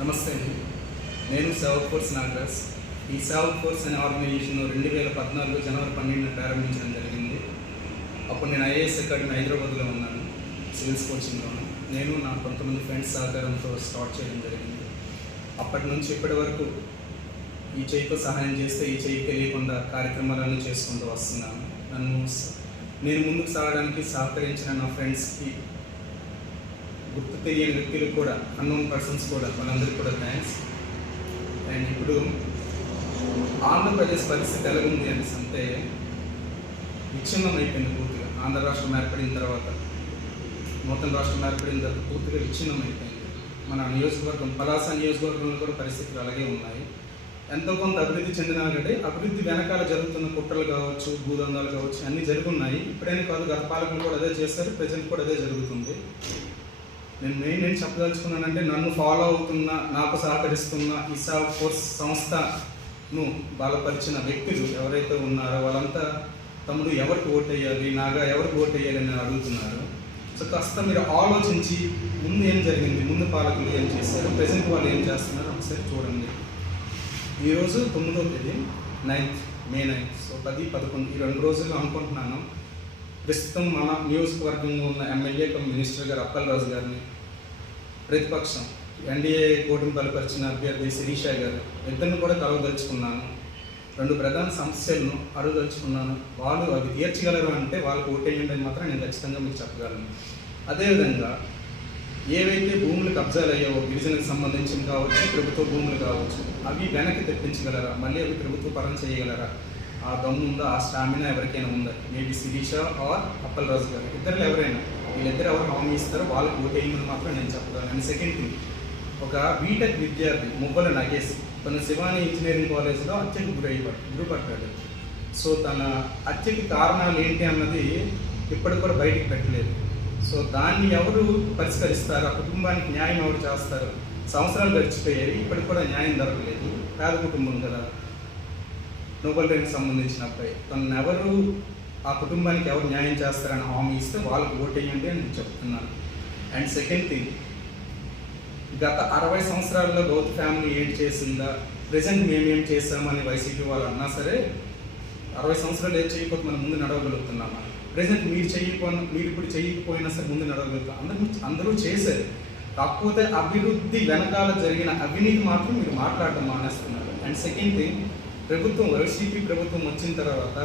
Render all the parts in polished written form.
నమస్తే అండి. నేను సేవక్ ఫోర్స్ నాగరాజ్. ఈ సేవక్ ఫోర్స్ అనే ఆర్గనైజేషన్ 2014 జనవరి 12 ప్రారంభించడం జరిగింది. అప్పుడు నేను ఐఏఎస్ అకాడమీ హైదరాబాద్లో ఉన్నాను, సివిల్స్ కోచింగ్లోను. నేను నా కొంతమంది ఫ్రెండ్స్ సహకారంతో స్టార్ట్ చేయడం జరిగింది. అప్పటి నుంచి ఇప్పటి వరకు ఈ చేయితో సహాయం చేస్తే ఈ చేయి తెలియకుండా కార్యక్రమాలను చేసుకుంటూ వస్తున్నాను. నేను ముందుకు సాగడానికి సహకరించిన నా ఫ్రెండ్స్కి, గుర్తు తెలియని వ్యక్తులు కూడా, అన్నోన్ పర్సన్స్ కూడా, వాళ్ళందరికీ కూడా థ్యాంక్స్. అండ్ ఇప్పుడు ఆంధ్రప్రదేశ్ పరిస్థితి ఎలాగుంది అనేసి అంటే విచ్ఛిన్నం అయిపోయింది పూర్తిగా. ఆంధ్ర రాష్ట్రం ఏర్పడిన తర్వాత, నూతన రాష్ట్రం ఏర్పడిన తర్వాత పూర్తిగా విచ్ఛిన్నం అయిపోయింది. మన నియోజకవర్గం, పలాస నియోజకవర్గంలో కూడా పరిస్థితులు అలాగే ఉన్నాయి. ఎంతో కొంత అభివృద్ధి చెందినా కంటే అభివృద్ధి వెనకాల జరుగుతున్న కుట్రలు కావచ్చు, భూదందాలు కావచ్చు, అన్నీ జరుగున్నాయి. ఇప్పుడైనా కాదు, గత పాలకులు కూడా అదే చేస్తారు, ప్రజెంట్ కూడా అదే జరుగుతుంది. నేను చెప్పదలుచుకున్నానంటే, నన్ను ఫాలో అవుతున్న, నాకు సహకరిస్తున్న ఈ సేవక్ ఫోర్స్ సంస్థను బలపరిచిన వ్యక్తులు ఎవరైతే ఉన్నారో వాళ్ళంతా తమ్ముడు ఎవరికి ఓటేయాలి, నాగా ఎవరికి ఓటేయాలి అని అడుగుతున్నారు. సో కాస్త మీరు ఆలోచించి ముందు ఏం జరిగింది, ముందు పాలకులు ఏం చేశారు, ప్రజెంట్ వాళ్ళు ఏం చేస్తున్నారు ఒకసారి చూడండి. ఈరోజు 9వ తేదీ, మే 9. సో 10, 11 ఈ 2 రోజులు అనుకుంటున్నాను. ప్రస్తుతం మన నియోజకవర్గంలో ఉన్న ఎమ్మెల్యే మినిస్టర్ గారు అప్పలరాజు గారిని, ప్రతిపక్షం ఎన్డీఏ కూటమి బలపరిచిన అభ్యర్థి శిరీష గారు, ఇద్దరిని కూడా కలవదలుచుకున్నాను. 2 ప్రధాన సమస్యలను అడగదలుచుకున్నాను. వాళ్ళు అవి తీర్చగలరు అంటే వాళ్ళకు ఓటేయండి అని మాత్రం నేను ఖచ్చితంగా మీకు చెప్పగలను. అదేవిధంగా ఏవైతే భూములు కబ్జాలు అయ్యావో, గిరిజనకు సంబంధించిన కావచ్చు, ప్రభుత్వ భూములు కావచ్చు, అవి వెనక్కి తెప్పించగలరా, మళ్ళీ అవి ప్రభుత్వ పరం చేయగలరా, ఆ దమ్ము ఉందా, ఆ స్టామినా ఎవరికైనా ఉందా? మేబీ శిరీష ఆర్ అప్పలరాజు గారు, ఇద్దరు ఎవరైనా, వీళ్ళిద్దరు ఎవరు హామీ ఇస్తారో వాళ్ళకి ఓటేయమని మాత్రం నేను చెప్పగలను. అండ్ సెకండ్ థింగ్, ఒక బీటెక్ విద్యార్థి మువ్వల నగేష్ తన శివాని ఇంజనీరింగ్ కాలేజ్లో హత్యకు గురిపడ్డాడు. సో తన హత్యకి కారణాలు ఏంటి అన్నది ఇప్పటికి కూడా బయటికి పెట్టలేదు. సో దాన్ని ఎవరు పరిష్కరిస్తారు, ఆ కుటుంబానికి న్యాయం ఎవరు చేస్తారు? సంవత్సరాలు గడిచిపోయాయి, ఇప్పటికి కూడా న్యాయం దొరకలేదు. పేద కుటుంబం కదా, నోబెల్ రేంజ్కి సంబంధించిన అబ్బాయి, తను ఎవరు, ఆ కుటుంబానికి ఎవరు న్యాయం చేస్తారని హామీ ఇస్తే వాళ్ళకి ఓటేయండి అని నేను చెప్తున్నాను. అండ్ సెకండ్ థింగ్, గత 60 సంవత్సరాల్లో గౌత్ ఫ్యామిలీ ఏంటి చేసిందా, ప్రజెంట్ మేమేం చేస్తామని వైసీపీ వాళ్ళు అన్నా సరే, 60 సంవత్సరాలు ఏం చేయకపోతే మనం ముందు నడవగలుగుతున్నామా? ప్రజెంట్ మీరు ఇప్పుడు చేయకపోయినా సరే ముందు నడవగలుగుతాం. అందరూ చేశారు, కాకపోతే అభివృద్ధి వెనకాల జరిగిన అవినీతి మాత్రం మీరు మాట్లాడడం మానేస్తున్నారు. అండ్ సెకండ్ థింగ్, ప్రభుత్వం, వైసీపీ ప్రభుత్వం వచ్చిన తర్వాత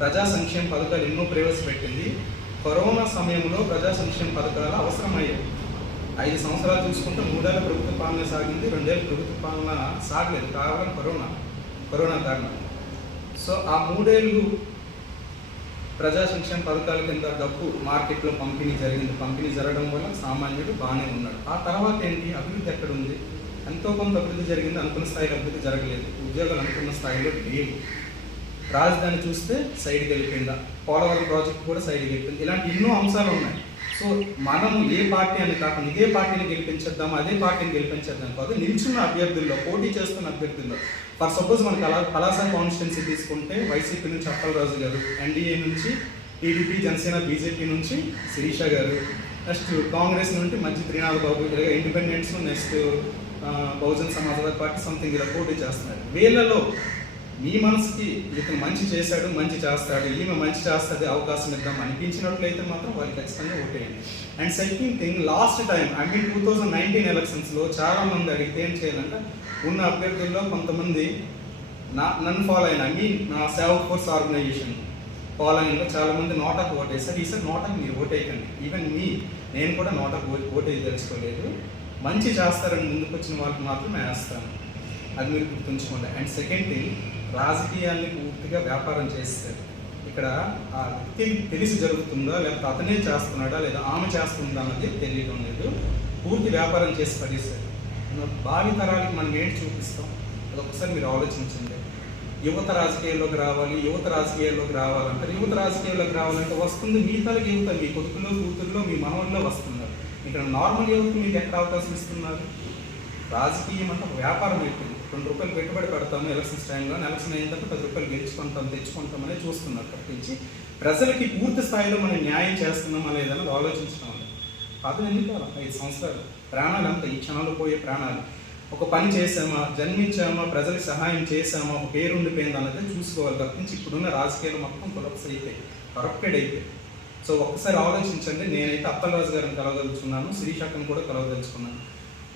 ప్రజా సంక్షేమ పథకాలు ఎన్నో ప్రవేశపెట్టింది. కరోనా సమయంలో ప్రజా సంక్షేమ పథకాలు అవసరమయ్యాయి. 5 సంవత్సరాలు చూసుకుంటే 3 ఏళ్ళ ప్రభుత్వ పాలన సాగింది, 2 ఏళ్ళ ప్రభుత్వ పాలన సాగలేదు, కేవలం కరోనా కారణం. సో ఆ 3 ఏళ్ళు ప్రజా సంక్షేమ పథకాల కింద డబ్బు మార్కెట్లో పంపిణీ జరగడం వల్ల సామాన్యుడు బాగానే ఉన్నాడు. ఆ తర్వాత ఏంటి, అభివృద్ధి ఎక్కడుంది? ఎంతో కొంత అభివృద్ధి జరిగింది, అనుకున్న స్థాయిలో అభివృద్ధి జరగలేదు, ఉద్యోగాలు అనుకున్న స్థాయిలో లేవు. రాజధాని చూస్తే సైడ్కి వెళ్ళిపోయిందా, పోలవరం ప్రాజెక్ట్ కూడా సైడ్కి వెళ్ళిపోయింది. ఇలాంటి ఎన్నో అంశాలు ఉన్నాయి. సో మనము ఏ పార్టీ అని కాకుండా ఇదే పార్టీని గెలిపించేద్దాం, అదే పార్టీని గెలిపించేద్దాం కాదు, నిల్చున్న అభ్యర్థుల్లో, పోటీ చేస్తున్న అభ్యర్థుల్లో, ఫర్ సపోజ్ మనకి పలాస కాన్స్టిట్యున్సీ తీసుకుంటే వైసీపీ నుంచి అప్పలరాజు గారు, ఎన్డీఏ నుంచి టీడీపీ, జనసేన, బీజేపీ నుంచి శిరీష గారు, నెక్స్ట్ కాంగ్రెస్ నుండి మంచి త్రినాథ్ బాబు, ఇలాగ independents, next Bahujan Samajwadi party something ఇలా పోటీ చేస్తున్నారు. వీళ్ళలో మీ మనసుకి ఇతను మంచి చేశాడు, మంచి చేస్తాడు, ఈమె మంచి చేస్తుంది, అవకాశం ఇద్దాం అనిపించినట్లయితే మాత్రం వాళ్ళు ఖచ్చితంగా ఓటేయండి. And second thing, last time 2019 ఎలక్షన్స్లో చాలామంది అడిగితే ఏం చేయాలంటే, ఉన్న అభ్యర్థుల్లో కొంతమంది నన్ను ఫాలో అయిన, నా సేవక్ ఫోర్స్ ఆర్గనైజేషన్ ఫాలోయింగ్లో చాలామంది నోటాకు ఓటేస్తారు. ఈసారి నోటాకు మీరు ఓటేయకండి. ఈవెన్ నేను కూడా నోటాకు ఓటేసి తెలుసుకోలేదు. మంచి చేస్తారని ముందుకు వచ్చిన వాళ్ళకి మాత్రం వేస్తాను, అది మీరు గుర్తుంచుకోండి. అండ్ సెకండ్ థింగ్, రాజకీయాల్ని పూర్తిగా వ్యాపారం చేస్తారు. ఇక్కడ ఆ వ్యక్తి తెలిసి జరుగుతుందా, లేకపోతే అతనే చేస్తున్నాడా, లేదా ఆమె చేస్తుందా అన్నది తెలియడం లేదు. పూర్తి వ్యాపారం చేసి పడేస్తారు. భావి తరాలకి మనం ఏంటి చూపిస్తాం, అది ఒకసారి మీరు ఆలోచించండి. యువత రాజకీయాల్లోకి రావాలి, యువత రాజకీయాల్లోకి రావాలంటారు. యువత రాజకీయాల్లోకి రావాలంటే వస్తుంది మీ తలకి యువత, మీ కొడుకుల్లో, కూతుర్లో, మీ మనవల్లో వస్తున్నారు. ఇక్కడ నార్మల్ యువతకు మీకు ఎక్కడ అవకాశం ఇస్తున్నారు? రాజకీయం అంటే వ్యాపారం అయిపోయింది. 2 రూపాయలు పెట్టుబడి పెడతాము ఎలక్షన్స్ టైంలో, ఎలక్షన్ అయిన తర్వాత 10 రూపాయలు తెచ్చుకుంటామని చూస్తున్నారు తప్పించి ప్రజలకి పూర్తి స్థాయిలో మనం న్యాయం చేస్తున్నామా లేదని ఆలోచించడం. అది ఎందుకు 5 సంవత్సరాలు ప్రాణాలు అంతా ఈ క్షణంలో పోయే ప్రాణాలు. ఒక పని చేసామా, జన్మించామా, ప్రజలకు సహాయం చేసామా, ఒక పేరు ఉండిపోయింది అన్నది చూసుకోవాలి తప్పించి ఇప్పుడున్న రాజకీయాలు మొత్తం కొలప్స్ అయిపోయి కరప్టెడ్ అయిపోయి. సో ఒక్కసారి ఆలోచించండి. నేనైతే అప్పలరాజు గారిని కలవదలుచుకున్నాను, శిరీషాకను కూడా కలవదలుచుకున్నాను.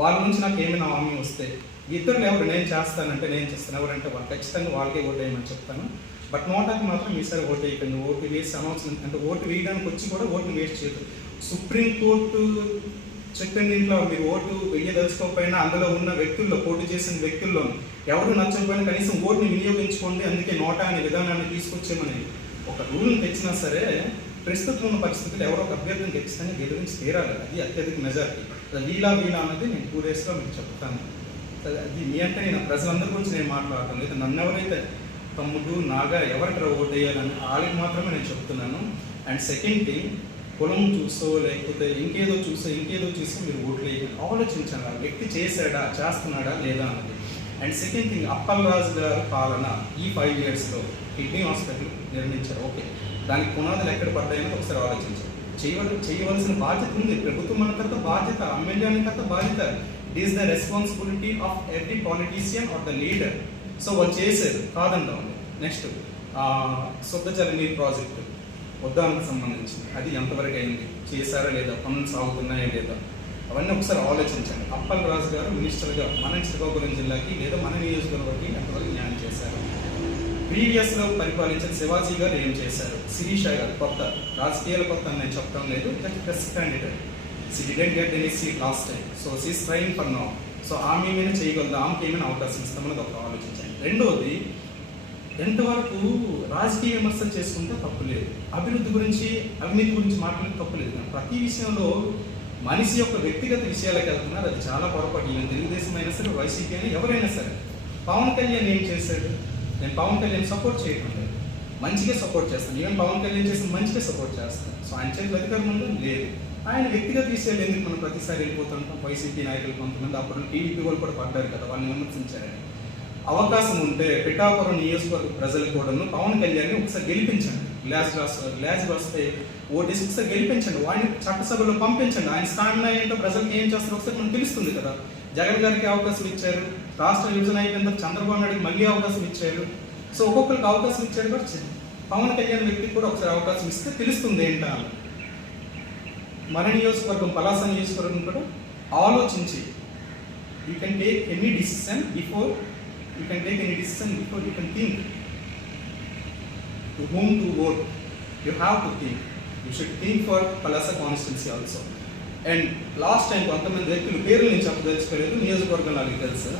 వాళ్ళ నుంచి నాకు ఏమైనా హామీ వస్తే ఇద్దరు ఎవరు నేను చేస్తానంటే నేను చేస్తాను, ఎవరంటే వాళ్ళు ఖచ్చితంగా వాళ్ళకే ఓటు వేయమని చెప్తాను. బట్ నోటాకి మాత్రం ఈసారి ఓటు వేయకండి. ఓటు వేసి అనౌన్స్మెంట్ అంటే ఓటు వేయడానికి వచ్చి కూడా ఓటు వేస్ట్ చేయదు. సుప్రీంకోర్టు చెప్పిన దీంట్లో మీరు ఓటు వేయదలుచుకోకపోయినా అందులో ఉన్న వ్యక్తుల్లో, పోటీ చేసిన వ్యక్తుల్లో ఎవరు నచ్చకపోయినా కనీసం ఓటుని వినియోగించుకోండి, అందుకే నోటా అనే విధానాన్ని తీసుకొచ్చేమని ఒక రూల్ని తెచ్చినా సరే ప్రస్తుతం ఉన్న పరిస్థితులు ఎవరో ఒక అభ్యర్థిని ఖచ్చితంగా గెలిపించి తీరాలి. అది అత్యధిక మెజారిటీ. వీలా అన్నది నేను 2 daysలో మీకు చెప్తాను. అది మీ అంటే నేను ప్రజలందరి గురించి నేను మాట్లాడతాను, లేదా నన్ను ఎవరైతే తమ్ముడు నాగా ఎవరికి ఓటు వేయాలని వాళ్ళకి మాత్రమే నేను చెప్తున్నాను. అండ్ సెకండ్ థింగ్, కులం చూసో లేకపోతే ఇంకేదో చూసి మీరు ఓట్లు వేయకండి. ఆలోచించండి ఆ వ్యక్తి చేశాడా, చేస్తున్నాడా లేదా అన్నది. అండ్ సెకండ్ థింగ్, అప్పలరాజు గారి పాలన ఈ 5 yearsలో కిడ్నీ హాస్పిటల్ నిర్మించారు. ఓకే, దానికి పునాదులు ఎక్కడ పడ్డాయని ఒకసారి ఆలోచించారు. చేయవలసిన బాధ్యత ఉంది. ప్రభుత్వం మనకంత బాధ్యత, ఎమ్మెల్యేనికంత బాధ్యత. It is the responsibility of every politician or the leader. So వాళ్ళు చేశారు, కాదందాం. నెక్స్ట్ శుద్ధజల నీరు ప్రాజెక్టు ఉద్దానికి సంబంధించింది, అది ఎంతవరకు అయింది, చేశారా లేదా, పనులు సాగుతున్నాయా లేదా, అవన్నీ ఒకసారి ఆలోచించండి. అప్పలరాజు గారు మినిస్టర్గా మన శ్రీకాకుళం జిల్లాకి లేదా మన నియోజకవర్గానికి ఎంతవరకు న్యాయం చేశారు. ప్రీవియస్లో పరిపాలించిన శివాజీ గారు ఏం చేశారు, శిరీష గారు కొత్త రాజకీయాల కొత్త అని నేను చెప్పడం లేదు, just best candidate. She didn't get any seat last time, so she is trying for now. So ఆమె ఏమైనా చేయగలదా, ఆమెకి ఏమైనా అవకాశం ఇస్తామని ఒక ఆలోచించండి. రెండవది, ఎంతవరకు రాజకీయ విమర్శలు చేసుకుంటే తప్పు లేదు, అభివృద్ధి గురించి అవినీతి గురించి మాట్లాడే తప్పు లేదు. ప్రతి విషయంలో మనిషి యొక్క వ్యక్తిగత విషయాలకు వెళ్తున్నారు, అది చాలా పొరపాటు. ఈయన తెలుగుదేశం అయినా సరే, వైసీపీ అయినా ఎవరైనా సరే. పవన్ కళ్యాణ్ ఏం చేశాడు, నేను పవన్ కళ్యాణ్ సపోర్ట్ చేయకుండా మంచిగా సపోర్ట్ చేస్తాను. ఈవెన్ పవన్ కళ్యాణ్ చేసిన మంచిగా సపోర్ట్ చేస్తాను. సో ఆయన చేతిలో అధికారం ఉందో లేదు. ఆయన వ్యక్తిగత విషయాలు ఎందుకు మనం ప్రతిసారి వెళ్ళిపోతుంటాం. వైసీపీ నాయకులు కొంతమంది అప్పుడు టీడీపీ వాళ్ళు కూడా పడ్డారు కదా, వాళ్ళని విమర్శించారని. అవకాశం ఉంటే పిఠాపురం నియోజకవర్గ ప్రజలు కూడాను పవన్ కళ్యాణ్ని ఒకసారి గెలిపించండి. గ్లాస్ వస్తే ఓటేసి ఒకసారి గెలిపించండి, వాడిని చట్టసభలో పంపించండి. ఆయన స్థానంలో ఏంటో ప్రజలకు ఏం చేస్తారో ఒకసారి మనకు తెలుస్తుంది కదా. జగన్ గారికి అవకాశం ఇచ్చారు, రాష్ట్ర విభజన అయిపోయిన చంద్రబాబు నాయుడుకి మళ్ళీ అవకాశం ఇచ్చారు. సో ఒక్కొక్కరికి అవకాశం ఇచ్చారు కూడా, పవన్ కళ్యాణ్ వ్యక్తికి కూడా ఒకసారి అవకాశం ఇస్తే తెలుస్తుంది ఏంటా. మన నియోజకవర్గం పలాస నియోజకవర్గం కూడా ఆలోచించి you can take any decision before you can think to whom to vote. You have to think. You should think for Palasa constituency also. And last time కొంతమంది వ్యక్తులు పేర్లు నేను చెప్పదలుచుకోలేదు, నియోజకవర్గం నాకు తెలుసు,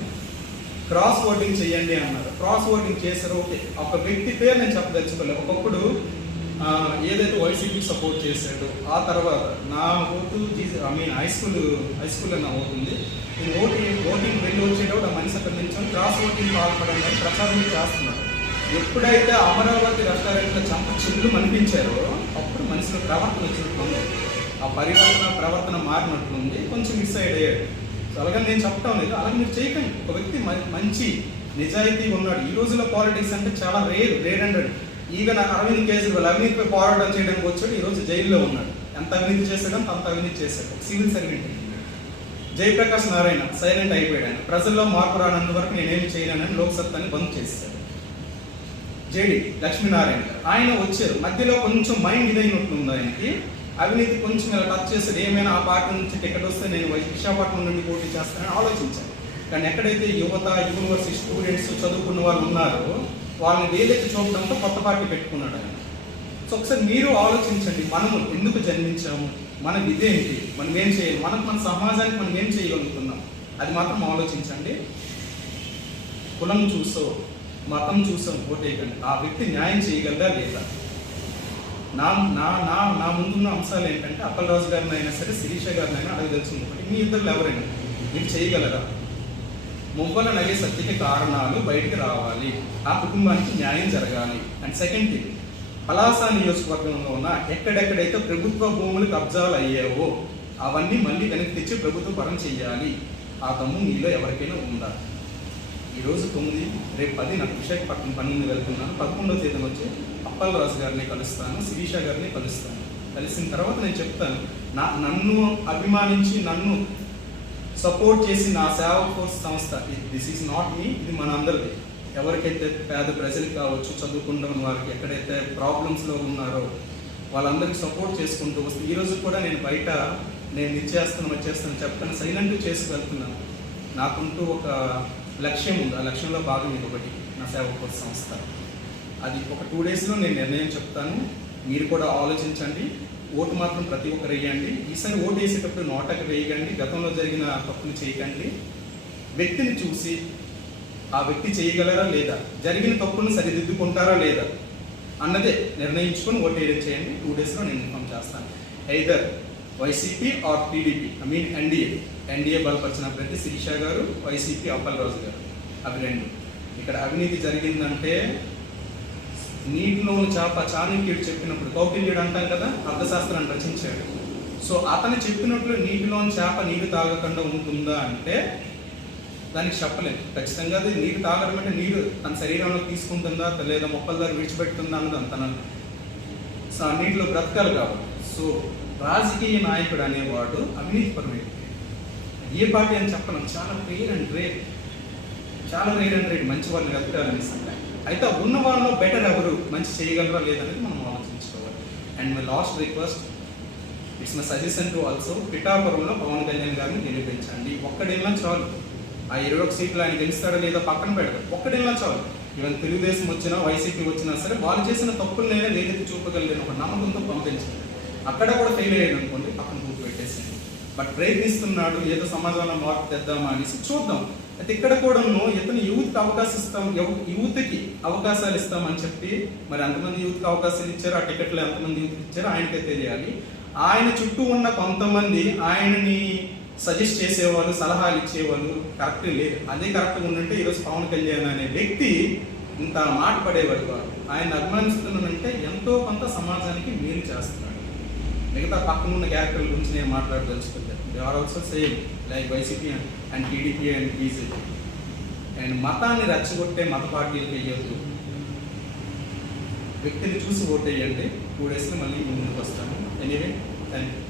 క్రాస్ ఓటింగ్ చేయండి అన్నారు. క్రాస్ ఓటింగ్ చేశారు, ఓకే. ఒక వ్యక్తి పేరు నేను చెప్పదలుచుకోలేదు. ఒకప్పుడు ఏదైతే వైసీపీ సపోర్ట్ చేశాడు, ఆ తర్వాత నా ఓటు హై స్కూల్లో నా ఓటు ఉంది. నేను ఓటింగ్ వెళ్ళి వచ్చేటప్పుడు ఆ మనిషి అక్కడ నిల్చొని క్రాస్ ఓటింగ్ పాల్పడడం ప్రచారం చేస్తున్నారు. ఎప్పుడైతే అమరావతి రెస్టారెంట్లో చంప చిల్లు అనిపించారో అప్పుడు మనిషిలో ప్రవర్తన వచ్చినట్లుంది, ఆ ప్రవర్తన మారినట్లుంది, కొంచెం మిస్సైడ్ అయ్యాడు. సో అలాగే నేను చెప్పడం లేదు, అలాగే మీరు చేయకండి. ఒక వ్యక్తి మంచి నిజాయితీ ఉన్నాడు. ఈ రోజుల్లో పాలిటిక్స్ అంటే చాలా rare and even Arvind Kejriwal అవినీతిపై పోరాటం చేయడానికి వచ్చాడు, ఈరోజు జైల్లో ఉన్నాడు. ఎంత అవినీతి చేశాడో అంత అవినీతి చేశాడు. Civil servant. Jayaprakash Narayana silent అయిపోయాడు. ప్రజల్లో మార్పు రానంత వరకు నేనేమి చేయలేనని లోక్సత్తాన్ని బంద్ చేశాడు. జేడి లక్ష్మీనారాయణ గారు ఆయన వచ్చారు, మధ్యలో కొంచెం మైండ్ ఇదైనట్లుంది ఆయనకి, అవినీతి కొంచెం ఇలా టచ్ చేశాడు. ఏమైనా ఆ పార్టీ నుంచి టికెట్ వస్తే నేను విశాఖపట్నం నుండి పోటీ చేస్తానని ఆలోచించాను. కానీ ఎక్కడైతే యూనివర్సిటీ స్టూడెంట్స్ చదువుకున్న వాళ్ళు ఉన్నారో వాళ్ళని వేలెత్తి చూపడంతో కొత్త పార్టీ పెట్టుకున్నాడు ఆయన. సో ఒకసారి మీరు ఆలోచించండి, మనము ఎందుకు జన్మించాము, మన విధి ఏంటి, మనం ఏం చేయాలి, మన సమాజానికి మనం ఏం చేయగలుగుతున్నాం, అది మాత్రం ఆలోచించండి. కులం చూసో మతం చూసో ఓటేయకండి. ఆ వ్యక్తి న్యాయం చేయగలదా లేదా. నా నా నా నా ముందున్న అంశాలు ఏంటంటే అప్పలరాజు గారిని అయినా సరే, శిరీష గారిని అయినా అడగదలిసింది ఒకటి, మీ ఇద్దరు ఎవరైనా మీరు చేయగలరా. మువ్వల నగే సత్యకి కారణాలు బయటికి రావాలి, ఆ కుటుంబానికి న్యాయం జరగాలి. అండ్ సెకండ్ థింగ్, పలాస నియోజకవర్గంలో ఉన్న ఎక్కడెక్కడైతే ప్రభుత్వ భూములు కబ్జాలు అయ్యావో అవన్నీ మళ్ళీ వెనక్కి తెచ్చి ప్రభుత్వ పరం చేయాలి. ఆ దమ్ము మీలో ఎవరికైనా ఉందా. ఈరోజు 9, రేపు 10 నాకు విశాఖపట్నం పని మీద వెళ్తున్నాను. 11వ తేదీన వచ్చి అప్పలరాజు గారిని కలుస్తాను, శిరీష గారిని కలుస్తాను. కలిసిన తర్వాత నేను చెప్తాను, నన్ను అభిమానించి నన్ను సపోర్ట్ చేసి నా సేవా ఫోర్స్ సంస్థ, దిస్ ఈజ్ నాట్ మీ, ఇది మన అందరిది. ఎవరికైతే పేద ప్రజలకు కావచ్చు, చదువుకుంటున్న వారికి, ఎక్కడైతే ప్రాబ్లమ్స్లో ఉన్నారో వాళ్ళందరికీ సపోర్ట్ చేసుకుంటూ వస్తే ఈరోజు కూడా నేను బయట నేను వచ్చేస్తాను చెప్పని సైలెంట్ చేసి వెళ్తున్నాను. నాకుంటూ ఒక లక్ష్యం ఉంది, ఆ లక్ష్యంలో భాగం ఇది ఒకటి, నా సేవా ఫోర్స్ సంస్థ. అది ఒక 2 డేస్లో నేను నిర్ణయం చెప్తాను. మీరు కూడా ఆలోచించండి. ఓటు మాత్రం ప్రతి ఒక్కరు వేయండి. ఈసారి ఓటు వేసేటప్పుడు నోటకి వేయకండి, గతంలో జరిగిన తప్పులు చేయకండి. వ్యక్తిని చూసి ఆ వ్యక్తి చేయగలరా లేదా, జరిగిన తప్పులను సరిదిద్దుకుంటారా లేదా అన్నదే నిర్ణయించుకొని ఓటు వేయడం చేయండి. 2 డేస్లో నేను ఇన్ఫామ్ చేస్తాను. Either YCP are TDP, NDA బలపరిచిన అభ్యర్థి శిరీష గారు, వైసీపీ అప్పలరాజు గారు, అవి 2. ఇక్కడ అవినీతి జరిగిందంటే నీటిలోని చేప చాణక్యుడు చెప్పినప్పుడు, కౌటిల్యుడు అంటాం కదా, అర్థశాస్త్రాన్ని రచించాడు. సో అతను చెప్పినట్లు నీటిలోని చేప నీరు తాగకుండా ఉంటుందా అంటే దానికి చెప్పలేదు. ఖచ్చితంగా అది నీరు తాగడం అంటే నీరు తన శరీరంలో తీసుకుంటుందా లేదా మొక్కల దగ్గర విడిచిపెడుతుందా అన్నది తన నీటిలో బ్రతకాలి కాబట్టి. సో రాజకీయ నాయకుడు అనేవాడు అవినీతిపరమైన ఏ పార్టీ అని చెప్పడం చాలా రేర్ అండ్ రేర్ మంచి వాళ్ళని వెతకాలని సంగతి. అయితే ఉన్న వాళ్ళలో బెటర్ ఎవరు మంచి చేయగలరా లేదనేది మనం ఆలోచించుకోవాలి. And my last request, it's my suggestion to also, పిఠాపురంలో పవన్ కళ్యాణ్ గారిని గెలిపించండి. ఒక్కడేళ్ళ చాలు. ఆ 21 సీట్లు ఆయన గెలుస్తాడా లేదా పక్కన పెడతారు, ఒక్కడేళ్ళ చాలు. ఈవెన్ తెలుగుదేశం వచ్చినా వైసీపీ వచ్చినా సరే వాళ్ళు చేసిన తప్పులు నేనే వేగెత్తి చూపగలిగిన ఒక నమ్మకంతో పంపించండి. అక్కడ కూడా ఫెయిల్ అయ్యాడు అనుకోండి, పక్కన కూర్చు పెట్టేసింది. బట్ ప్రయత్నిస్తున్నాడు, ఏదో సమాజంలో మార్పు తెద్దామా అనేసి చూద్దాం. అయితే ఇక్కడ కూడా ఇతను యూత్కి అవకాశం ఇస్తాం, యూత్కి అవకాశాలు ఇస్తామని చెప్పి మరి ఎంతమంది యూత్కి అవకాశాలు ఇచ్చారు, ఆ టికెట్లు ఎంతమంది యూత్కి ఇచ్చారో ఆయనకే తెలియాలి. ఆయన చుట్టూ ఉన్న కొంతమంది ఆయనని సజెస్ట్ చేసేవాళ్ళు, సలహాలు ఇచ్చేవాళ్ళు కరెక్ట్ లేదు. అదే కరెక్ట్గా ఉందంటే ఈరోజు పవన్ కళ్యాణ్ అనే వ్యక్తి ఇంత మాట పడేవాడు కాదు. ఆయన అభిమానిస్తున్నానంటే ఎంతో కొంత సమాజానికి మేలు చేస్తున్నాడు. మిగతా పక్కన ఉన్న క్యారెక్టర్ల గురించి నేను మాట్లాడదలుచుకోలేదు. They are also same like YCP and TDP and BJP. And మతాన్ని రెచ్చగొట్టే మత పార్టీలకు వేయొద్దు, వ్యక్తిని చూసి ఓటు వేయండి. 2 డేస్లో మళ్ళీ ముందుకు వస్తాను. Anyway, thank you.